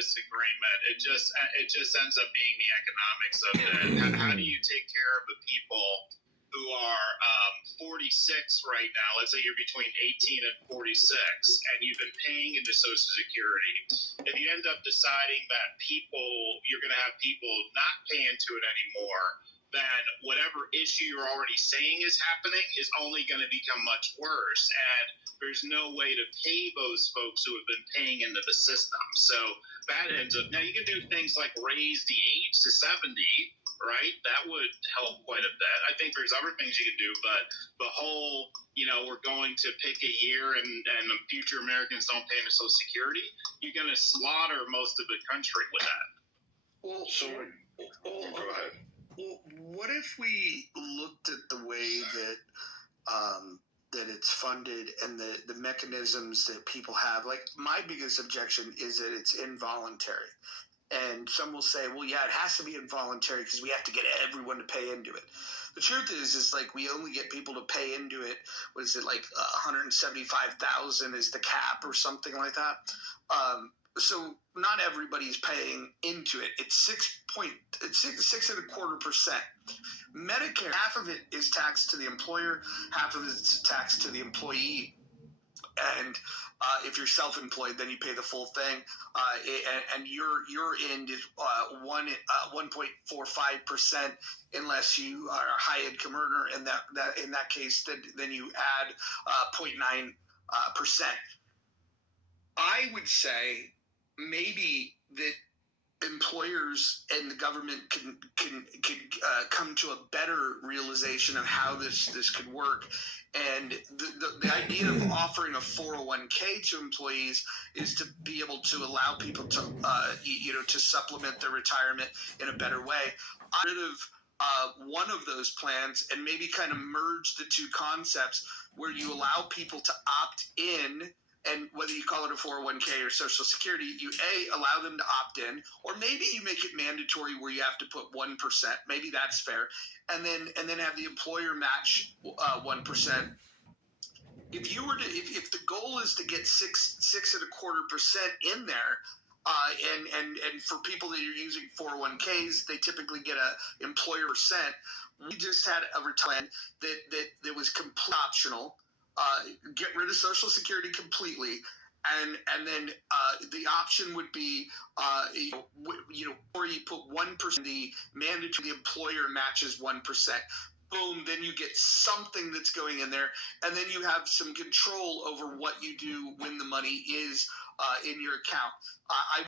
disagreement. It just ends up being the economics of it. How do you take care of the people who are 46 right now? Let's say you're between 18 and 46, and you've been paying into Social Security. If you end up deciding that you're going to have people not pay into it anymore, then whatever issue you're already saying is happening is only going to become much worse. And there's no way to pay those folks who have been paying into the system. So that ends up, now you can do things like raise the age to 70, right? That would help quite a bit. I think there's other things you can do, but the whole, we're going to pick a year and future Americans don't pay into Social Security, you're going to slaughter most of the country with that. Well, Go ahead. Well, what if we looked at the way that that it's funded and the mechanisms that people have? Like, my biggest objection is that it's involuntary. And some will say, well, yeah, it has to be involuntary because we have to get everyone to pay into it. The truth is like we only get people to pay into it. What is it, like 175,000 is the cap or something like that? So not everybody's paying into it. It's 6.25%. Medicare, half of it is taxed to the employer, half of it is taxed to the employee. And if you're self-employed, then you pay the full thing. And your end is 1.45% unless you are a high income earner. And that in that case, then you add 0.9%. I would say maybe that employers and the government can come to a better realization of how this could work. And the idea of offering a 401k to employees is to be able to allow people to to supplement their retirement in a better way. Get rid of one of those plans and maybe kind of merge the two concepts where you allow people to opt in. And whether you call it a 401k or Social Security, you allow them to opt in, or maybe you make it mandatory where you have to put 1%. Maybe that's fair, and then have the employer match 1%. If the goal is to get 6.25% in there, and for people that are using 401ks, they typically get a employer percent. We just had a retirement that was completely optional. Get rid of Social Security completely, and then the option would be or you put 1%, the mandatory, the employer matches 1%. Boom, then you get something that's going in there, and then you have some control over what you do when the money is in your account. I